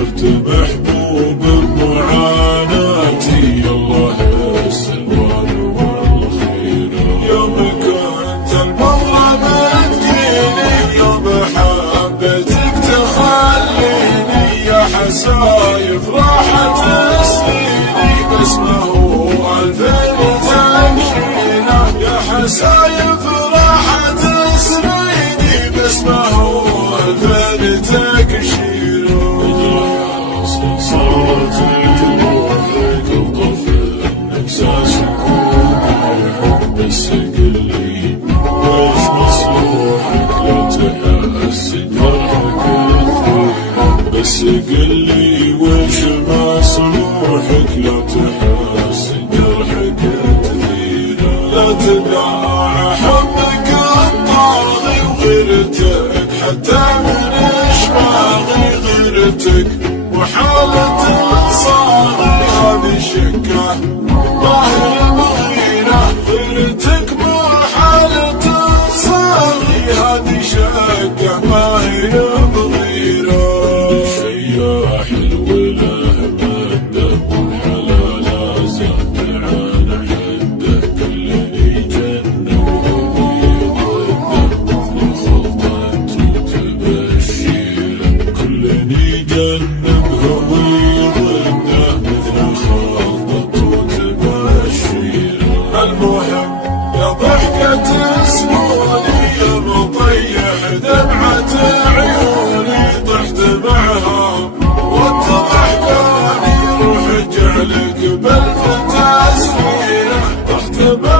صرت محبوب بمعاناتي. الله السلوان والخير يوم كنت المولى مديني، يوم حبيتك تخليني يا حسايف راحت سنيني، بس ما هو الفين تمشينا يا حسايف راحت سنيني، بس ما هو الفين تكشينا. صارت تروحك الطفل احساس وكون بس قلي ويش مصلوحك لا تحس جرحك كثير، بس قلي ويش مصلوحك لا تحس جرحك كثير. لا تدع حبك الطاغي وغيرتك حتى من اشباغي غيرتك وحالة صاغي هذه شكة ما هي مغيرة، غيرتك مو حالة صاغي هذه شكة ما هي مغيرة. شياح الوله مده والحلال زاد عن حده، كلني جنة وهوي ضده مثل خلطة وتبشيره، كلني جنة المهم يا ضحكة سنوني يا مطيح دمعة عيوني، طحت معها واتضح روح جعلك بالفتى سنينة، طحت معها